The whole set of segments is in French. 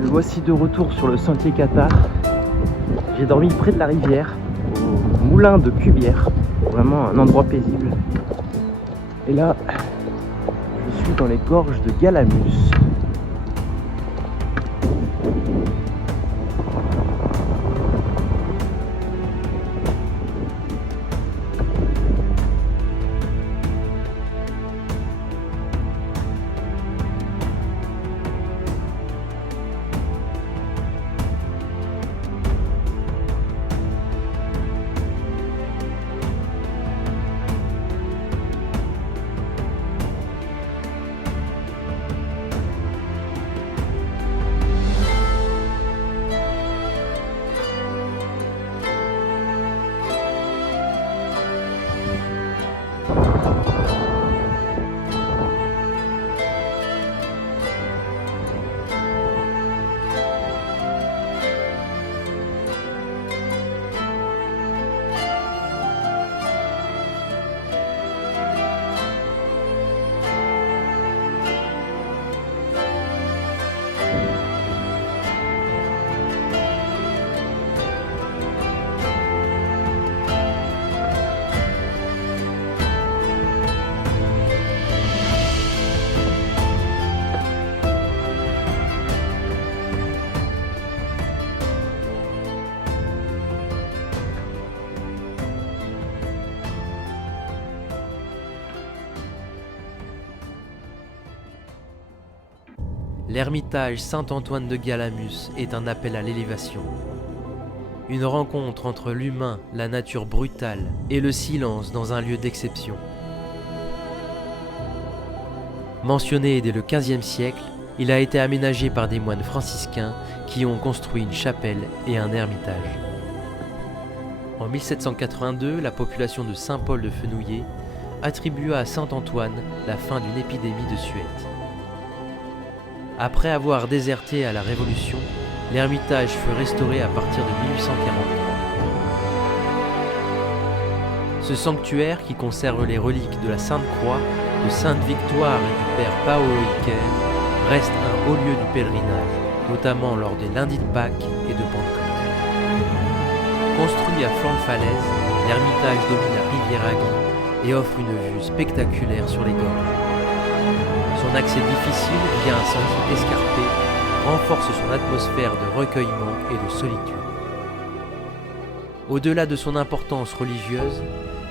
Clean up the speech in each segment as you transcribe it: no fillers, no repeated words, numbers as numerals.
Me voici de retour sur le sentier Qatar. J'ai dormi près de la rivière, au moulin de Cubière. Vraiment un endroit paisible. Et là, je suis dans les gorges de Galamus. L'ermitage Saint-Antoine de Galamus est un appel à l'élévation. Une rencontre entre l'humain, la nature brutale et le silence dans un lieu d'exception. Mentionné dès le XVe siècle, il a été aménagé par des moines franciscains qui ont construit une chapelle et un ermitage. En 1782, la population de Saint-Paul de Fenouillet attribua à Saint-Antoine la fin d'une épidémie de suette. Après avoir déserté à la Révolution, l'ermitage fut restauré à partir de 1843. Ce sanctuaire, qui conserve les reliques de la Sainte Croix, de Sainte Victoire et du Père Paolo Iker, reste un haut lieu du pèlerinage, notamment lors des lundis de Pâques et de Pentecôte. Construit à flanc de falaise, l'ermitage domine la rivière Agly et offre une vue spectaculaire sur les gorges. Son accès difficile via un sentier escarpé renforce son atmosphère de recueillement et de solitude. Au-delà de son importance religieuse,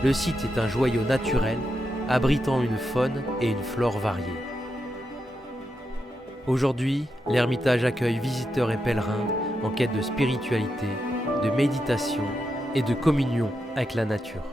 le site est un joyau naturel abritant une faune et une flore variées. Aujourd'hui, l'ermitage accueille visiteurs et pèlerins en quête de spiritualité, de méditation et de communion avec la nature.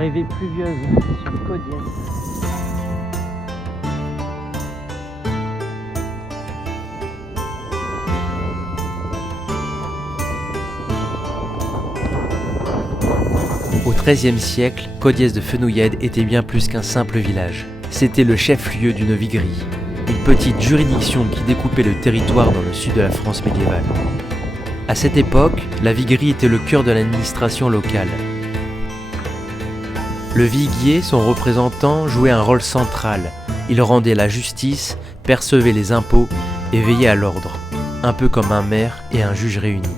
Arrivée pluvieuse sur Caudiès. Au XIIIe siècle, Caudiès de Fenouillèdes était bien plus qu'un simple village. C'était le chef-lieu d'une viguerie, une petite juridiction qui découpait le territoire dans le sud de la France médiévale. À cette époque, la viguerie était le cœur de l'administration locale. Le viguier, son représentant, jouait un rôle central. Il rendait la justice, percevait les impôts et veillait à l'ordre, un peu comme un maire et un juge réunis.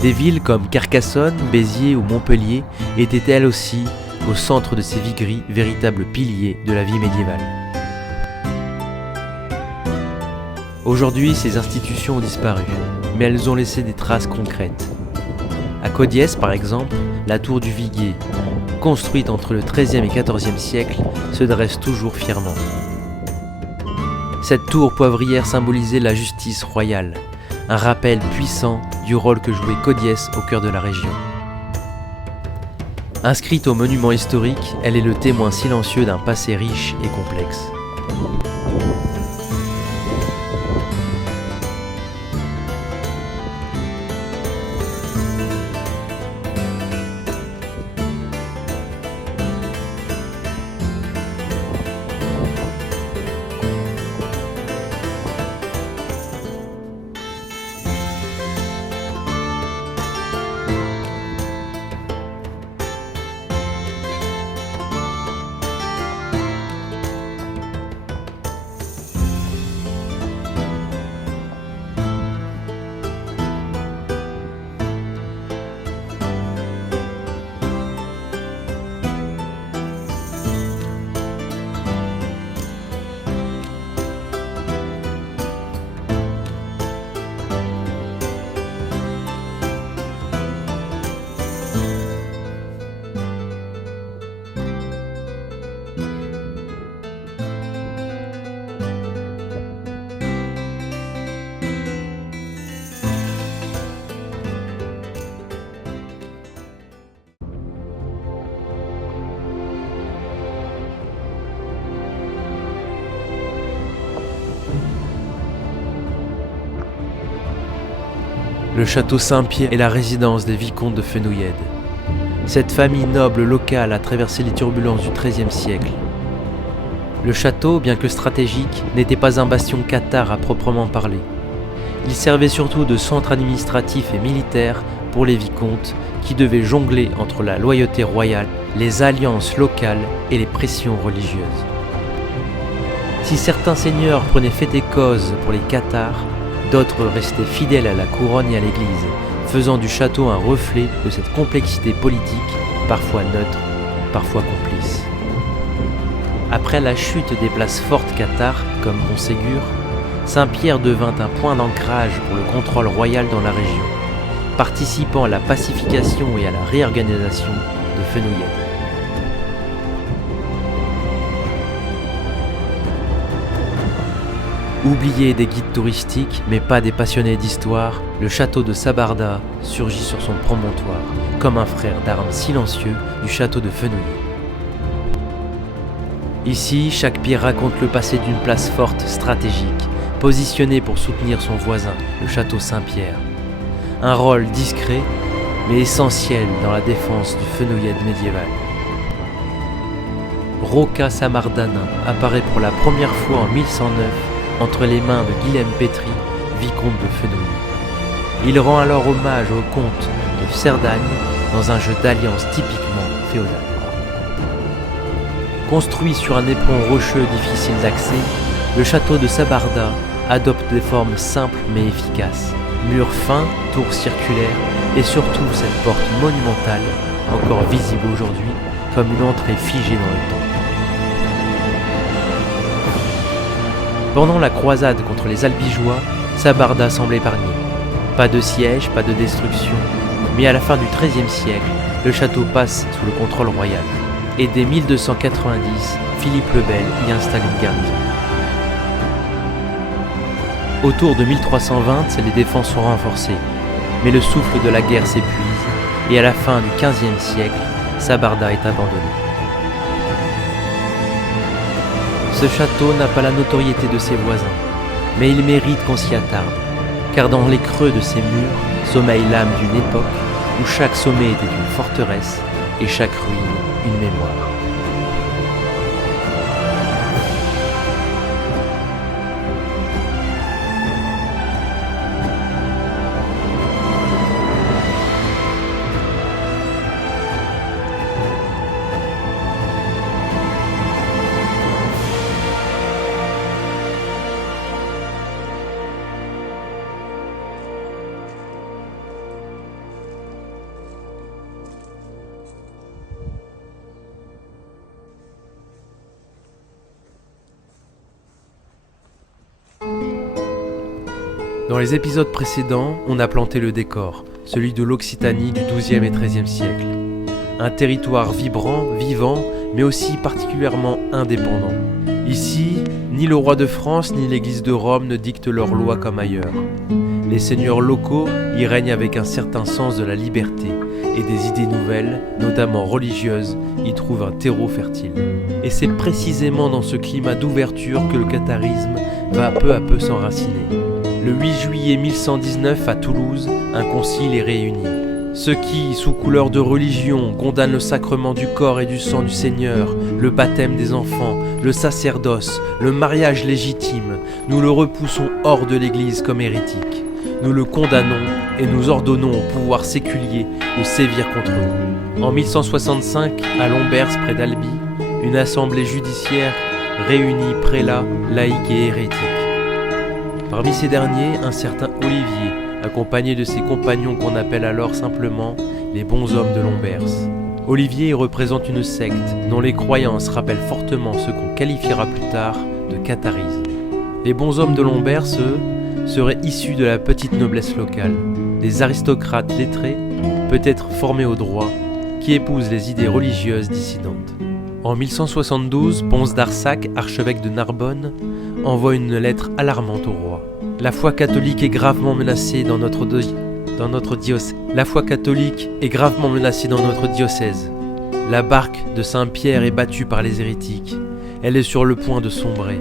Des villes comme Carcassonne, Béziers ou Montpellier étaient elles aussi au centre de ces vigueries, véritables piliers de la vie médiévale. Aujourd'hui, ces institutions ont disparu, mais elles ont laissé des traces concrètes. À Caudiès, par exemple, la tour du Viguier, construite entre le XIIIe et XIVe siècle, se dresse toujours fièrement. Cette tour poivrière symbolisait la justice royale, un rappel puissant du rôle que jouait Caudiès au cœur de la région. Inscrite au monument historique, elle est le témoin silencieux d'un passé riche et complexe. Le château Saint-Pierre est la résidence des vicomtes de Fenouillèdes. Cette famille noble locale a traversé les turbulences du XIIIe siècle. Le château, bien que stratégique, n'était pas un bastion cathare à proprement parler. Il servait surtout de centre administratif et militaire pour les vicomtes qui devaient jongler entre la loyauté royale, les alliances locales et les pressions religieuses. Si certains seigneurs prenaient fait et cause pour les cathares, d'autres restaient fidèles à la couronne et à l'église, faisant du château un reflet de cette complexité politique, parfois neutre, parfois complice. Après la chute des places fortes cathares, comme Montségur, Saint-Pierre devint un point d'ancrage pour le contrôle royal dans la région, participant à la pacification et à la réorganisation de Fenouillèdes. Oublié des guides touristiques, mais pas des passionnés d'histoire, le château de Sabarda surgit sur son promontoire, comme un frère d'armes silencieux du château de Fenouillé. Ici, chaque pierre raconte le passé d'une place forte stratégique, positionnée pour soutenir son voisin, le château Saint-Pierre. Un rôle discret, mais essentiel dans la défense du Fenouillèdes médiéval. Rocca Samardanin apparaît pour la première fois en 1109 entre les mains de Guilhem Pétry, vicomte de Fenouillet. Il rend alors hommage au comte de Cerdagne dans un jeu d'alliance typiquement féodal. Construit sur un éperon rocheux difficile d'accès, le château de Sabarda adopte des formes simples mais efficaces. Murs fins, tours circulaires et surtout cette porte monumentale, encore visible aujourd'hui comme une entrée figée dans le temps. Pendant la croisade contre les Albigeois, Sabarda semble épargné. Pas de siège, pas de destruction, mais à la fin du XIIIe siècle, le château passe sous le contrôle royal. Et dès 1290, Philippe le Bel y installe une garnison. Autour de 1320, les défenses sont renforcées, mais le souffle de la guerre s'épuise, et à la fin du XVe siècle, Sabarda est abandonné. Ce château n'a pas la notoriété de ses voisins, mais il mérite qu'on s'y attarde, car dans les creux de ses murs sommeille l'âme d'une époque où chaque sommet était une forteresse et chaque ruine une mémoire. Dans les épisodes précédents, on a planté le décor, celui de l'Occitanie du XIIe et XIIIe siècle. Un territoire vibrant, vivant, mais aussi particulièrement indépendant. Ici, ni le roi de France ni l'Église de Rome ne dictent leurs lois comme ailleurs. Les seigneurs locaux y règnent avec un certain sens de la liberté, et des idées nouvelles, notamment religieuses, y trouvent un terreau fertile. Et c'est précisément dans ce climat d'ouverture que le catharisme va peu à peu s'enraciner. Le 8 juillet 1119 à Toulouse, un concile est réuni. Ceux qui, sous couleur de religion, condamnent le sacrement du corps et du sang du Seigneur, le baptême des enfants, le sacerdoce, le mariage légitime, nous le repoussons hors de l'Église comme hérétique. Nous le condamnons et nous ordonnons au pouvoir séculier de sévir contre eux. En 1165, à Lombers, près d'Albi, une assemblée judiciaire réunit prélats, laïcs et hérétiques. Parmi ces derniers, un certain Olivier, accompagné de ses compagnons qu'on appelle alors simplement les bons hommes de Lombers. Olivier représente une secte dont les croyances rappellent fortement ce qu'on qualifiera plus tard de catharisme. Les bons hommes de Lombers, eux, seraient issus de la petite noblesse locale, des aristocrates lettrés, peut-être formés au droit, qui épousent les idées religieuses dissidentes. En 1172, Ponce d'Arsac, archevêque de Narbonne, envoie une lettre alarmante au roi. La foi catholique est gravement menacée dans notre diocèse. La foi catholique est gravement menacée dans notre diocèse. La barque de Saint-Pierre est battue par les hérétiques. Elle est sur le point de sombrer.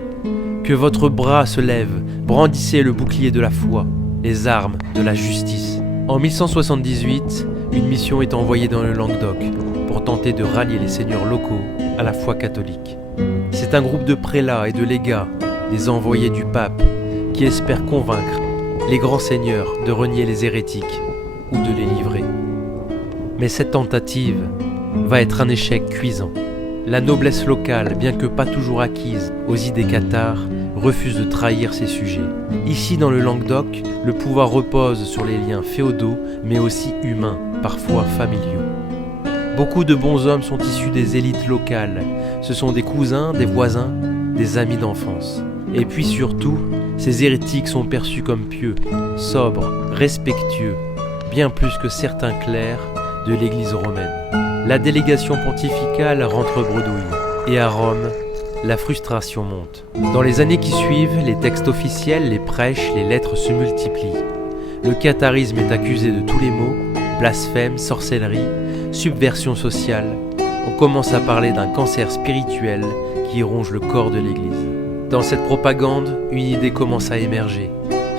Que votre bras se lève, brandissez le bouclier de la foi, les armes de la justice. En 1178, une mission est envoyée dans le Languedoc pour tenter de rallier les seigneurs locaux à la foi catholique. C'est un groupe de prélats et de légats, des envoyés du pape, qui espèrent convaincre les grands seigneurs de renier les hérétiques ou de les livrer. Mais cette tentative va être un échec cuisant. La noblesse locale, bien que pas toujours acquise aux idées cathares, refuse de trahir ses sujets. Ici, dans le Languedoc, le pouvoir repose sur les liens féodaux, mais aussi humains, parfois familiaux. Beaucoup de bons hommes sont issus des élites locales. Ce sont des cousins, des voisins, des amis d'enfance. Et puis surtout, ces hérétiques sont perçus comme pieux, sobres, respectueux, bien plus que certains clercs de l'Église romaine. La délégation pontificale rentre bredouille, et à Rome, la frustration monte. Dans les années qui suivent, les textes officiels, les prêches, les lettres se multiplient. Le catharisme est accusé de tous les maux, blasphème, sorcellerie, subversion sociale. On commence à parler d'un cancer spirituel qui ronge le corps de l'Église. Dans cette propagande, une idée commence à émerger.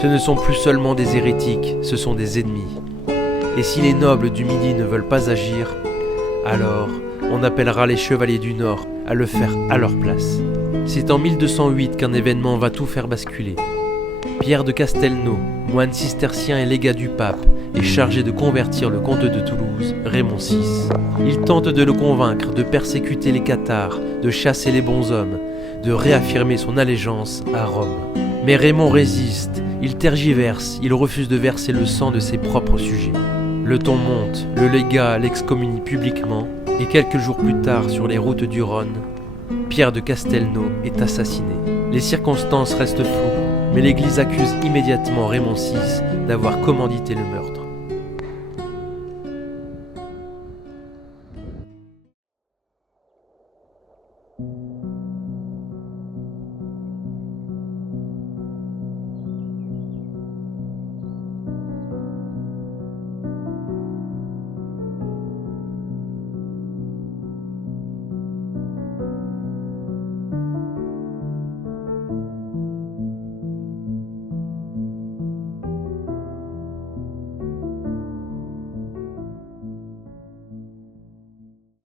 Ce ne sont plus seulement des hérétiques, ce sont des ennemis. Et si les nobles du Midi ne veulent pas agir, alors on appellera les chevaliers du Nord à le faire à leur place. C'est en 1208 qu'un événement va tout faire basculer. Pierre de Castelnau, moine cistercien et légat du pape, est chargé de convertir le comte de Toulouse, Raymond VI. Il tente de le convaincre de persécuter les cathares, de chasser les bons hommes, de réaffirmer son allégeance à Rome. Mais Raymond résiste, il tergiverse, il refuse de verser le sang de ses propres sujets. Le ton monte, le légat l'excommunie publiquement, et quelques jours plus tard, sur les routes du Rhône, Pierre de Castelnau est assassiné. Les circonstances restent floues, mais l'Église accuse immédiatement Raymond VI d'avoir commandité le meurtre.